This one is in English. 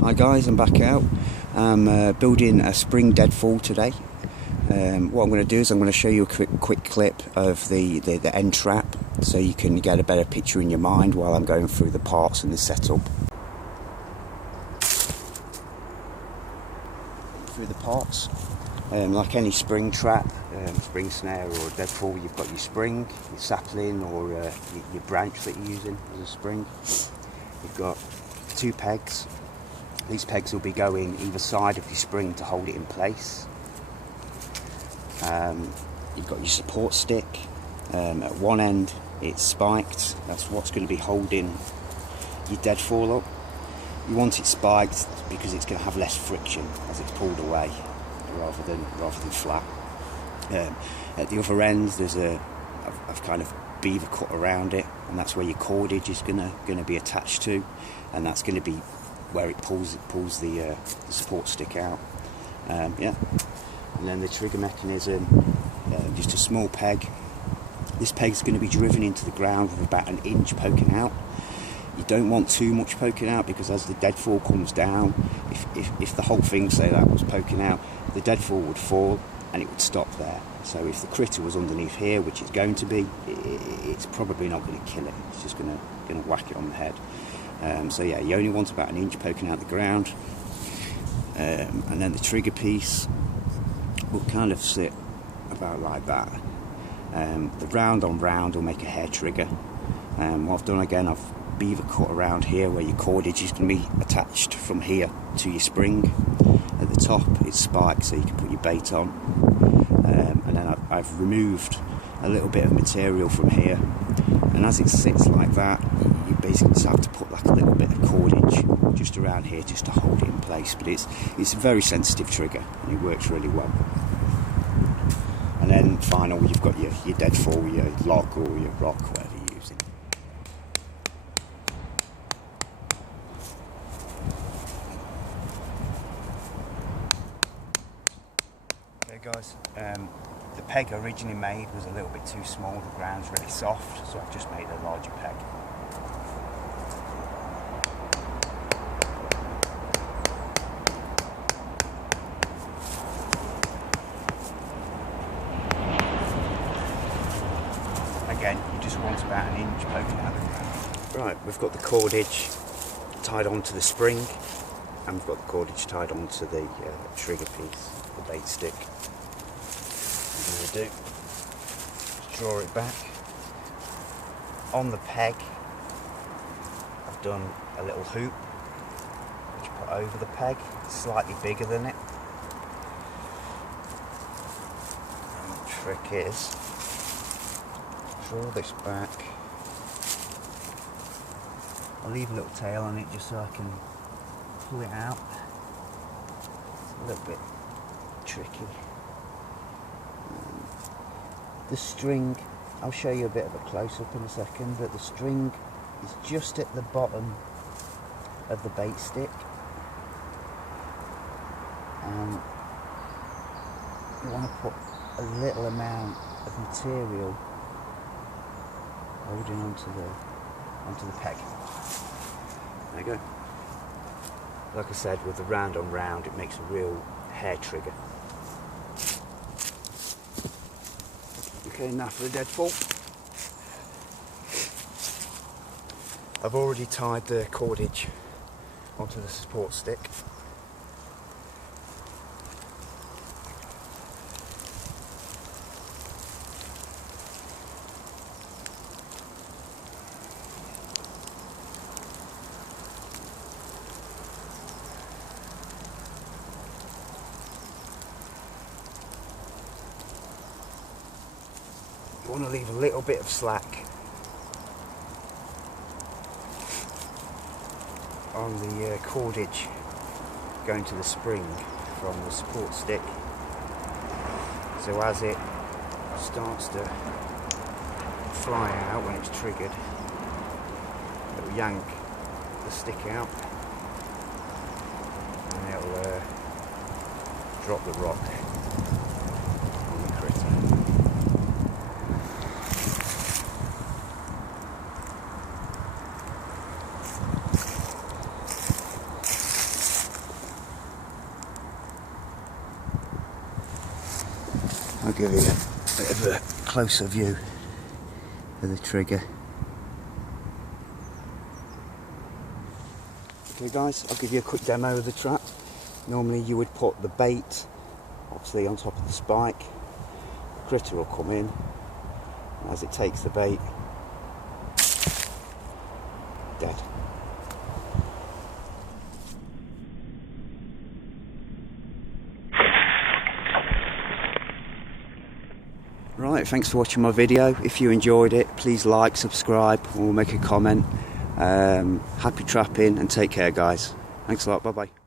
Hi guys, I'm back out. I'm building a spring deadfall today. What I'm going to do is I'm going to show you a quick clip of the end trap so you can get a better picture in your mind while I'm going through the parts and the setup. Through the parts, like any spring trap, spring snare or a deadfall, you've got your spring, your sapling or your branch that you're using as a spring. You've got 2 pegs. These pegs will be going either side of your spring to hold it in place. You've got your support stick. At one end it's spiked. That's what's going to be holding your deadfall up. You want it spiked because it's going to have less friction as it's pulled away rather than flat. At the other end there's I've kind of beaver cut around it, and that's where your cordage is going to be attached to, and that's going to be where it pulls the support stick out. Yeah, and then the trigger mechanism, just a small peg. This peg's going to be driven into the ground with about 1 inch poking out. You don't want too much poking out because as the deadfall comes down, if the whole thing, say that, was poking out, the deadfall would fall and it would stop there. So if the critter was underneath here, which it's going to be, it's probably not going to kill it. It's just going to whack it on the head. So yeah, you only want about 1 inch poking out the ground. And then the trigger piece will kind of sit about like that. The round on round will make a hair trigger. What I've done again, I've beaver cut around here where your cordage is going to be attached from here to your spring. At the top it's spiked so you can put your bait on. And then I've removed a little bit of material from here, and as it sits like that, you basically just have to put like a little bit of cordage just around here just to hold it in place. But it's a very sensitive trigger and it works really well. And then final, you've got your deadfall, your lock or your rock, whatever you're using. Okay guys, the peg I originally made was a little bit too small. The ground's really soft, so I've just made a larger peg. Again, you just want about 1 inch poking out of the ground. Right, we've got the cordage tied onto the spring, and we've got the cordage tied onto the trigger piece, the bait stick. What I'm going to do is draw it back. On the peg, I've done a little hoop which I put over the peg, slightly bigger than it. And the trick is, draw this back. I'll leave a little tail on it just so I can pull it out. It's a little bit tricky. The string, I'll show you a bit of a close-up in a second, but the string is just at the bottom of the bait stick. And you want to put a little amount of material holding onto the peg. There you go. Like I said, with the round on round, it makes a real hair trigger. Okay, now for the deadfall. I've already tied the cordage onto the support stick. You want to leave a little bit of slack on the cordage going to the spring from the support stick, so as it starts to fly out when it's triggered, it will yank the stick out and it'll drop the rock on the critter. give you a bit of a closer view of the trigger. Okay guys, I'll give you a quick demo of the trap. Normally you would put the bait obviously on top of the spike. The critter will come in, and as it takes the bait, dead. Right, thanks for watching my video. If you enjoyed it, please like, subscribe, or make a comment. Happy trapping and take care guys. Thanks a lot, bye bye.